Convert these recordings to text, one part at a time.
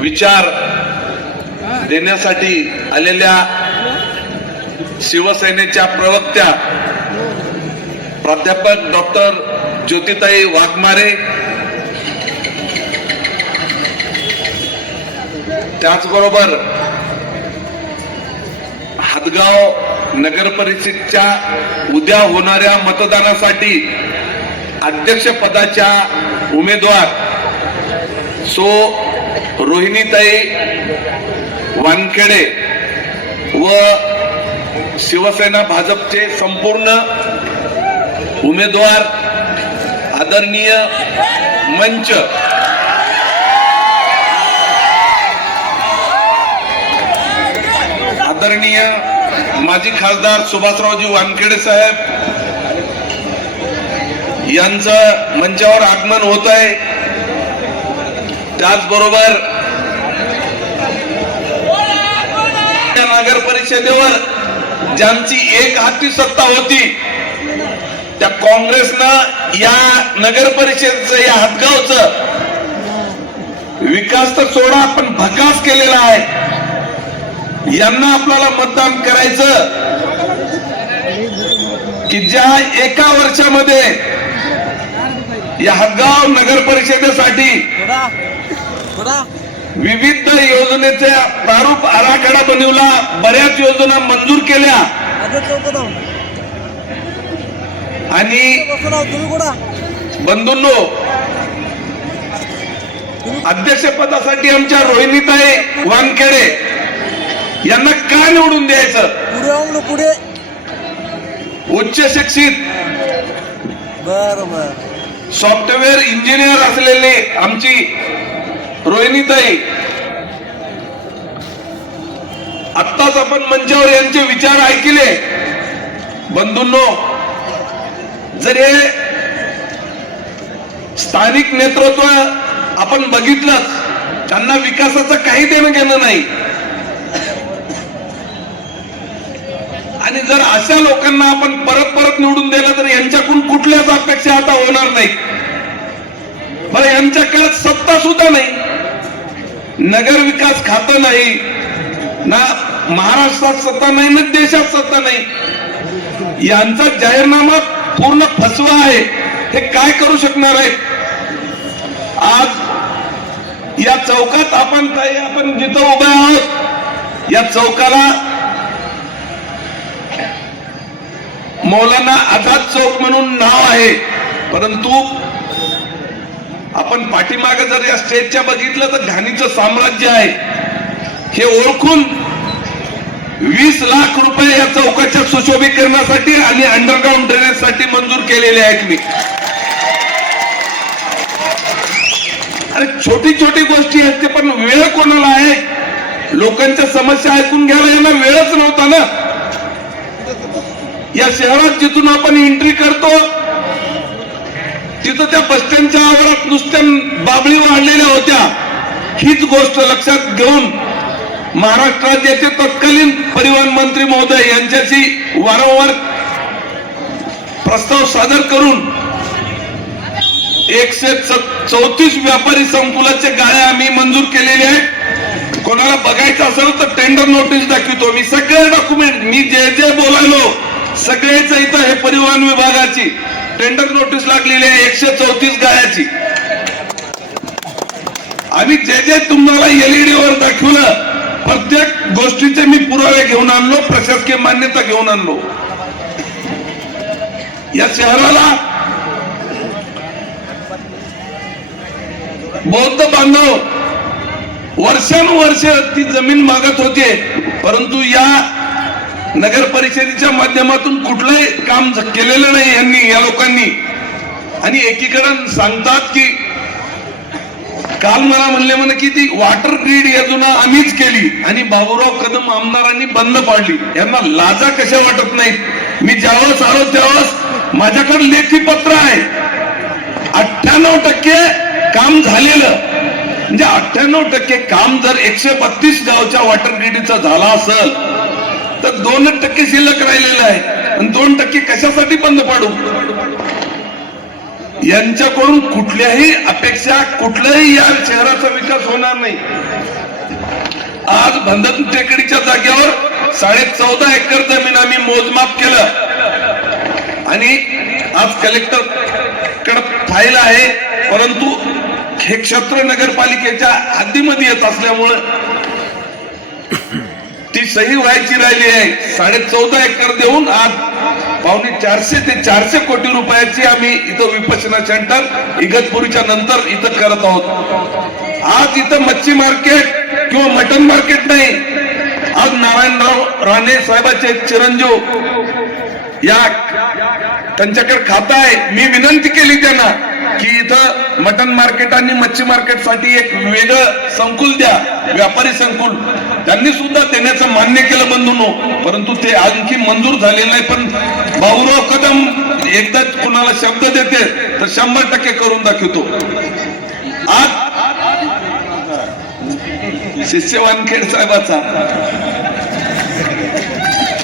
विचार देण्यासाठी आलेल्या शिवसेनेच्या प्रवक्त्या प्राध्यापक डॉक्टर ज्योतिताई वाघमारे, त्याचबरोबर हदगाव नगर परिषदेच्या उद्या होणाऱ्या मतदानासाठी अध्यक्षपदाच्या उमेदवार सो रोहिणीताई वानखेडे व शिवसेना भाजपचे संपूर्ण उमेदवार आदरणीय मंच आदरणीय माजी खासदार सुभाषरावजी वानखेडे साहेब यांचं मंचावर आगमन होत आहे। त्याचबरोबर या नगर परिषदेवर ज्यांची एक हाती सत्ता होती त्या काँग्रेसनं या नगर परिषदेचं या हदगावचं विकास तर सोडा पण भकास केलेला आहे। यांना आपल्याला मतदान करायचं की ज्या एका वर्षामध्ये या हदगाव नगर परिषदेसाठी विविध योजनेचा प्रारूप आराखडा बनवला, बऱ्याच योजना मंजूर केल्या आणि बंधूंनो अध्यक्षपदासाठी आमच्या रोहिणीताई वानखेडे यांना का निवडून द्यायचं? पुढे उच्च शिक्षित बरोबर सॉफ्टवेअर इंजिनियर असलेले आमची रोहिणीताई, आत्ताच आपण मंचावर यांचे विचार ऐकले। बंधूंनो, जर हे स्थानिक नेतृत्व आपण बघितलं, त्यांना विकासाचं काही देणं घेणं नाही आणि जर अशा लोकांना आपण परत परत निवडून दिलं तर यांच्याकडून कुठल्याच अपेक्षा आता होणार नाही। बरं, यांच्याकडे सत्ता सुद्धा नाही, नगर विकास खातं नाही, ना महाराष्ट्रात सत्ता नाही, ना देशात सत्ता नाही। यांचा जाहीरनामा पूर्ण फसवा आहे। हे काय करू शकणार आहे? आज या चौकात आपण जिथं उभे आहोत या चौकाला मौलाना आझाद चौक म्हणून नाव आहे, परंतु आपण पाठीमागे जर या स्टेजच्या बघितलं तर घाणीचं साम्राज्य आहे। हे ओळखून 20 लाख रुपये या चौकाच्या सुशोभीकरणासाठी आणि अंडरग्राउंड ड्रेनेजसाठी मंजूर केलेले आहेत मी। अरे छोटी छोटी गोष्टी आहेत ते, पण वेळ कोणाला आहे? लोकांच्या समस्या ऐकून घ्यायला यांना वेळच नव्हता ना। या शहरात जिथून आपण एंट्री करतो तिथं त्या बस स्टँडच्या आवारात नुसत्या बाबळी वाढलेल्या होत्या। हीच गोष्ट लक्षात घेऊन महाराष्ट्रात येथे तत्कालीन परिवहन मंत्री महोदय यांच्याशी वारंवार प्रस्ताव सादर करून 134 व्यापारी संकुलाचे गाळे आम्ही मंजूर केलेले आहेत। कोणाला बघायचं असेल तर टेंडर नोटीस दाखवतो मी, सगळे डॉक्युमेंट मी जे बोलायलो सगळेच इथं हे परिवहन विभागाची टेंडर नोटीस लागलेली आहे 134 गाळ्याची। आम्ही जे तुम्हाला एलईडी वर दाखवलं प्रत्येक गोष्टीचे मी पुरावे घेऊन आणलो, प्रशासकीय मान्यता घेऊन आणलो। या शहराला बौद्ध बांधव वर्षानुवर्ष ती जमीन मागत होते, परंतु या नगर परिषदेच्या माध्यमातून कुठलंही काम केलेलं नाही यांनी, या लोकांनी। आणि एकीकडे सांगतात की काल मला म्हणले की ती वॉटर ग्रीड योजना आम्हीच केली आणि बाबूराव कदम आमदारांनी बंद पाडली। यांना लाजा कशा वाटत नाहीत? मी ज्यावेळेस आलो त्यावेळेस माझ्याकडे लेखी पत्र आहे, 98% काम झालेलं, म्हणजे 98% काम जर 132 गावच्या वॉटर ग्रीडचा झाला असेल तर 2% शिल्लक राहिलेलं आहे आणि 2% कशासाठी बंद पाडू? यांच्याकडून कुठल्याही अपेक्षा, कुठल्याही या शहराचा विकास होणार नाही. आज बंधन टेकडीच्या जागेवर 14.5 एकर जमीन आम्ही मोजमाप केलं आणि आज कलेक्टर कडे फाईल आहे, परंतु हे क्षेत्र नगरपालिकेच्या हद्दीमध्ये येत असल्यामुळं ती सही व्हायची राहिली आहे. 14.5 एकर देऊन आज 450 ते 400 कोटी रुपयाची आम्ही इथं विपश्यना सेंटर इगतपुरीच्या नंतर इथं करत आहोत. आज इथं मच्छी मार्केट किंवा मटन मार्केट नाही. आज नारायणराव राणे साहेबांचे चिरंजीव या त्यांच्याकडे खाता आहे. मी विनंती केली त्यांना की इथं मटन मार्केट आणि मच्छी मार्केट साठी एक वेगळं संकुल द्या, व्यापारी संकुल. त्यांनी सुद्धा देण्याचं मान्य केलं बंधूंनो, परंतु ते आणखी मंजूर झालेलं नाही. पण भाऊराव कदम एकदा कुणाला शब्द देते तर 100% करून दाखवतो. आज शिष्य वानखेड साहेबाचा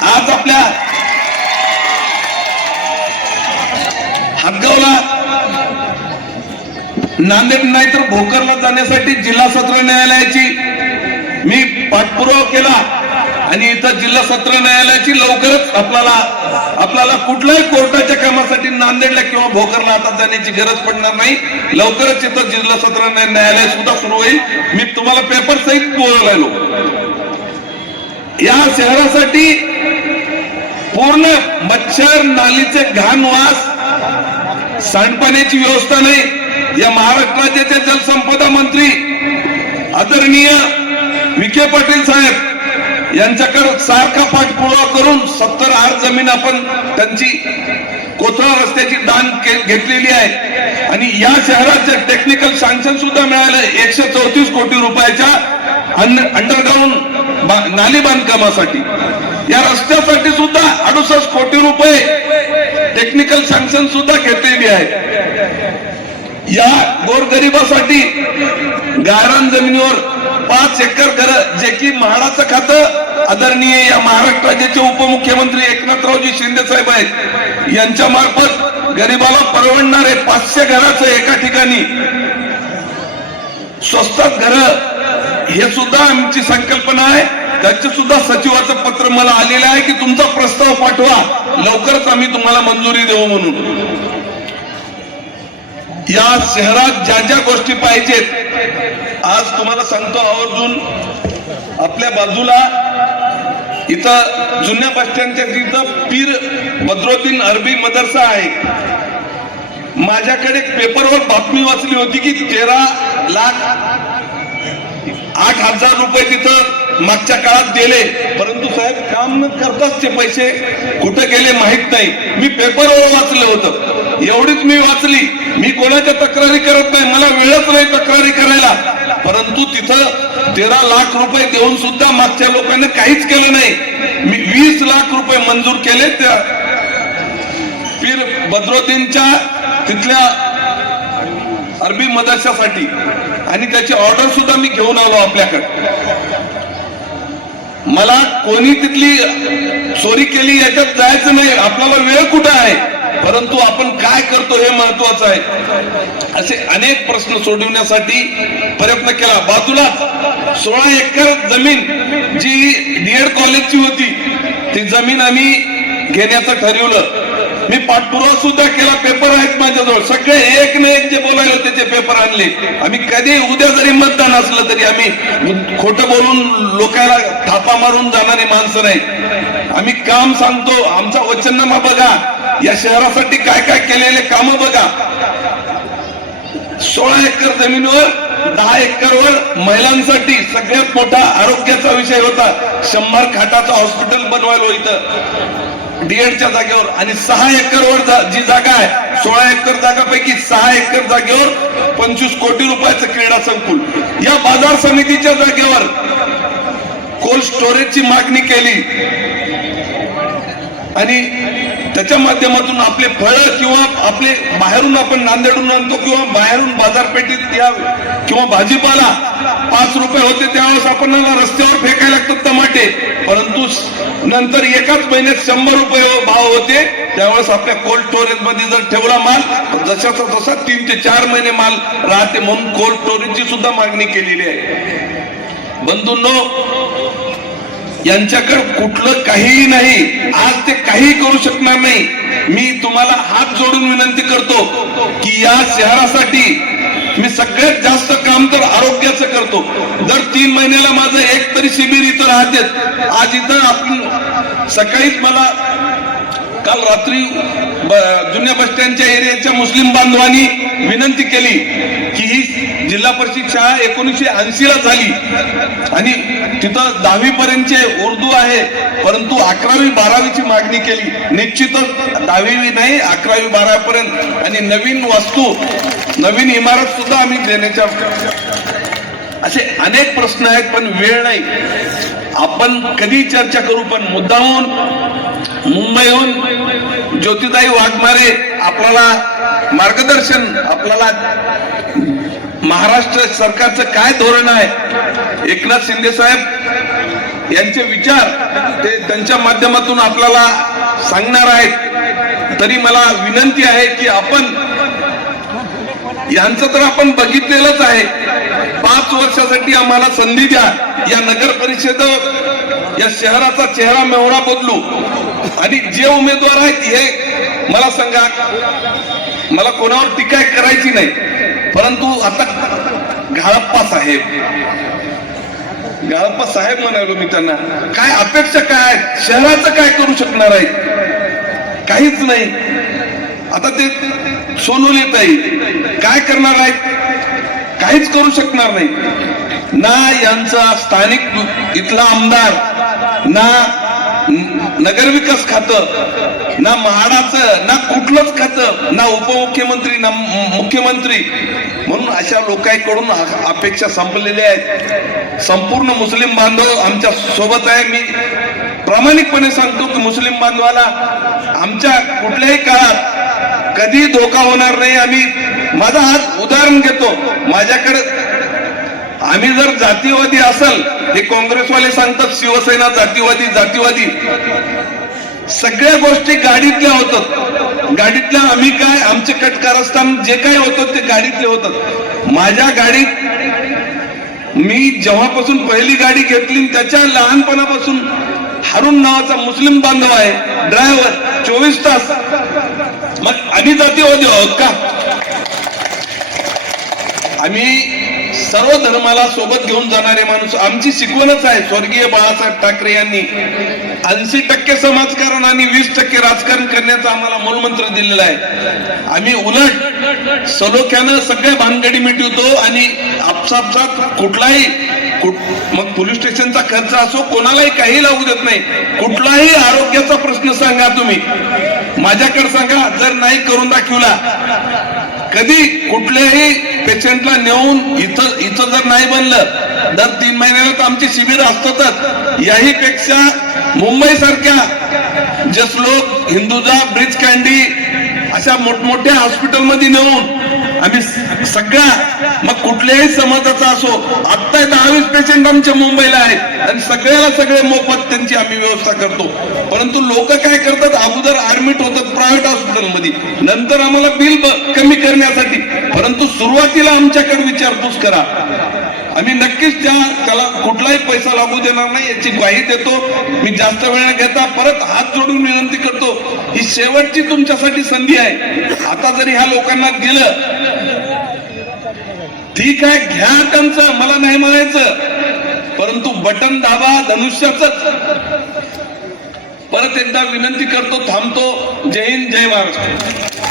आज आपल्या हातगावला नांदेड नाही तर भोकरला जाण्यासाठी जिल्हा सत्र न्यायालयाची मी पाठपुरावा केला आणि इथं जिल्हा सत्र न्यायालयाची लवकरच आपल्याला कुठल्याही कोर्टाच्या कामासाठी नांदेडला किंवा भोकरला आता जाण्याची गरज पडणार नाही. लवकरच इथं जिल्हा सत्र न्यायालय सुद्धा सुरू होईल. मी तुम्हाला पेपर सहित बोलायलो. या शहरासाठी पूर्ण मच्छर नालीचे घाण वास, सांडपाण्याची व्यवस्था नाही. या महाराष्ट्र राज्याचे जलसंपदा मंत्री आदरणीय विखे पाटील साहेब यांच्याकडे सारखा पाठपुरावा करून 70 आर जमीन आपण त्यांची कोथळा रस्त्याची दान घेतलेली आहे आणि या शहराचे टेक्निकल सँक्शन सुद्धा मिळालं 134 कोटी रुपयाच्या अंडरग्राउंड नाली बांधकामासाठी. या रस्त्यासाठी सुद्धा 68 कोटी रुपये टेक्निकल सँक्शन सुद्धा घेतलेली आहे. या गोरगरिबासाठी गायरान जमिनीवर 5 एकर घर, जे की म्हाडाचं खातं आदरणीय या महाराष्ट्र राज्याचे उपमुख्यमंत्री एकनाथरावजी शिंदे साहेब आहेत, यांच्या मार्फत गरीबाला परवडणारे 500 घराचं एका ठिकाणी स्वस्तात घर, हे सुद्धा आमची संकल्पना आहे. त्याचे सुद्धा सचिवाचं पत्र मला आलेलं आहे की तुमचा प्रस्ताव पाठवा, लवकरच आम्ही तुम्हाला मंजुरी देऊ म्हणून. या शहरात ज्या ज्या गोष्टी पाहिजेत आज तुम्हाला सांगतो आवर्जून. आपल्या बाजूला इथं जुन्या बस स्टँडच्या तिथं पीर बद्रुद्दीन अरबी मदरसा आहे. माझ्याकडे पेपरवर बातमी वाचली होती की 13,08,000 रुपये तिथं मागच्या काळात दिले, परंतु साहेब काम न करताच ते पैसे कुठे गेले माहित नाही. मी पेपरवर वाचलं होतं, एवढीच मी वाचली. मी कोणाच्या तक्रारी करत नाही, मला वेळच नाही तक्रारी करायला, परंतु तिथं 13 लाख रुपये देऊन सुद्धा मागच्या लोकांनी काहीच केलं नाही. मी 20 लाख रुपये मंजूर केले त्या पीर बद्रुद्दीनच्या तिथल्या अरबी मदरशासाठी आणि त्याची ऑर्डर सुद्धा मी घेऊन आलो आपल्याकडे. मला कोणी तिथली चोरी केली याच्यात जायचं नाही, आपल्याला वेळ कुठे आहे, परंतु आपण काय करतो हे महत्वाचं आहे. असे अनेक प्रश्न सोडवण्यासाठी प्रयत्न केला. बाजूला 16 एकर जमीन जी डीएड कॉलेजची होती, ती जमीन आम्ही घेण्याचं ठरवलं. मी पाठपुरावा सुद्धा केला, पेपर आहेत माझ्याजवळ सगळे, एक ना एक जे बोलायला त्याचे पेपर आणले. आम्ही कधी उद्या जरी मतदान असलं तरी आम्ही खोटं बोलून लोकांना थापा मारून जाणारी माणसं नाही. आम्ही काम सांगतो, आमचा वचननामा बघा, या शहरासाठी काय काय केलेले काम बघा. 16 एकर जमिनीवर 10 एकरवर महिलांसाठी सगळ्यात मोठा आरोग्याचा विषय होता. 100 खाटाचं हॉस्पिटल बनवायलो इथं डीएडच्या जागेवर, आणि 6 एकरवर जी जागा आहे, 16 एकर जागापैकी 6 एकर जागेवर 25 कोटी रुपयाचं क्रीडा संकुल. या बाजार समितीच्या जागेवर कोल्ड स्टोरेजची मागणी केली आणि त्याच्या माध्यमातून आपले फळं किंवा आपले बाहेरून आपण नांदेडून आणतो किंवा बाहेरून बाजारपेठेत या किंवा भाजीपाला 5 रुपये होते त्यावेळेस आपण रस्त्यावर फेकायला लागतात टमाटे, परंतु नंतर एकाच महिन्यात 100 रुपये भाव होते त्यावेळेस आपल्या कोल्ड स्टोरेज मध्ये जर ठेवला माल जशाचा तसा 3 ते 4 महिने माल राहते, म्हणून कोल्ड स्टोरेजची सुद्धा मागणी केलेली आहे. बंधूंनो, यांच्याकडे कुठलं काहीही नाही, आज ते काही करू शकणार नाही. मी तुम्हाला हात जोडून विनंती करतो की या शहरासाठी मी सगळ्यात जास्त काम तर आरोग्याचं करतो. दर 3 महिन्याला माझं एक तरी शिबिर इथं राहते. आज इथं आपण सकाळीच मला काल रात्री जुन्या बस स्टँडच्या एरियाच्या मुस्लिम बांधवांनी विनंती केली की ही जिल्हा परिषद शाळा 1980 ला झाली आणि तिथं 10वी पर्यंतचे उर्दू आहे, परंतु 11वी 12वीची मागणी केली. निश्चितच 10वी नाही 11वी 12वी पर्यंत आणि नवीन वास्तू नवीन इमारत सुद्धा आम्ही देण्याच्या असे अनेक प्रश्न आहेत, पण वेळ नाही. आपण कधी चर्चा करू, पण मुद्दाहून मुंबईहून ज्योतिताई वाघमारे आपल्याला मार्गदर्शन, आपल्याला महाराष्ट्र सरकारचं काय धोरण आहे, एकनाथ शिंदे साहेब यांचे विचार ते त्यांच्या माध्यमातून आपल्याला सांगणार आहेत. तरी मला विनंती आहे की आपण यांचं तर आपण बघितलेलंच आहे. 5 वर्षासाठी आम्हाला संधी द्या, या नगर परिषद या शहराचा चेहरा मेवणा बदलू. आणि जे उमेदवार आहेत हे मला सांगा, मला कोणावर टीका करायची नाही, परंतु आता घाळप्पा साहेब म्हणालो मी त्यांना, काय अपेक्षा काय आहेत, शहराचं काय करू शकणार आहे, काहीच नाही. आता ते सोनवणेताई काय करणार आहेत, काहीच करू शकणार नाही. ना यांचा स्थानिक इथला आमदार, ना नगरविकास खातं, ना म्हाडाचं, ना कुठलंच खातं, ना उपमुख्यमंत्री, ना मुख्यमंत्री. म्हणून अशा लोकांकडून अपेक्षा संपलेल्या आहेत. संपूर्ण मुस्लिम बांधव आमच्या सोबत आहे. मी प्रामाणिकपणे सांगतो की मुस्लिम बांधवाला आमच्या कुठल्याही काळात कधी धोका होणार नाही. आम्ही माझा हात उदाहरण घेतो, माझ्याकडे आम्ही जर जातीवादी असेल, हे काँग्रेसवाले सांगतात शिवसेना जातीवादी, सगळ्या गोष्टी गाडीतल्या होतात. गाडीतल्या आम्ही काय, आमचे कटकारस्थान जे काही होतं ते गाडीतले होतात. माझ्या गाडीत मी जेव्हापासून पहिली गाडी घेतली त्याच्या लहानपणापासून हारून नावाचा मुस्लिम बांधव आहे ड्रायव्हर 24 तास. मग आम्ही जातीवादी आहोत का? आम्ही सर्व धर्माला सोबत घेऊन जाणारे माणूस. आमची शिकवणच आहे. स्वर्गीय बाळासाहेब ठाकरे यांनी 80% समाजकारण आणि 20% राजकारण करण्याचा आम्हाला मूलमंत्र दिलेला आहे. आम्ही उलट सलोख्यानं सगळ्या भानगडी मिटवतो आणि आपसापसात कुठलाही मग पोलीस स्टेशनचा खर्च असो, कोणालाही काही लागू देत नाही. कुठलाही आरोग्याचा प्रश्न सांगा तुम्ही माझ्याकडे सांगा, जर नाही करून दाखवला कधी कुठल्याही पेशंटला नेऊन इथं जर नाही बनलं, दर 3 महिन्याला तर आमचे शिबिर असतातच. याही पेक्षा मुंबई सारख्या जसलोक, हिंदुजा, ब्रिज कँडी अशा मोठमोठ्या हॉस्पिटलमध्ये नेऊन आम्ही सगळ्या, मग कुठल्याही समाजाचा असो, आता 10-20 पेशंट आमच्या मुंबईला आहेत आणि सगळे मोफत त्यांची आम्ही व्यवस्था करतो. परंतु लोक काय करतात, अगोदर ऍडमिट होतात प्रायव्हेट हॉस्पिटलमध्ये, नंतर आम्हाला बिल कमी करण्यासाठी. परंतु सुरुवातीला आमच्याकडे विचारपूस करा, आम्ही नक्कीच त्याला कुठलाही पैसा लागू देणार नाही याची ग्वाही देतो. मी जास्त वेळ न घेता परत हात जोडून विनंती करतो, ही शेवटची तुमच्यासाठी संधी आहे. आता जरी ह्या लोकांना दिलं ठीक आहे, घ्या त्यांचं, मला नाही म्हणायचं, परंतु बटन दाबा धनुष्याच. परत एकदा विनंती करतो, थांबतो. जय हिंद, जय महाराष्ट्र.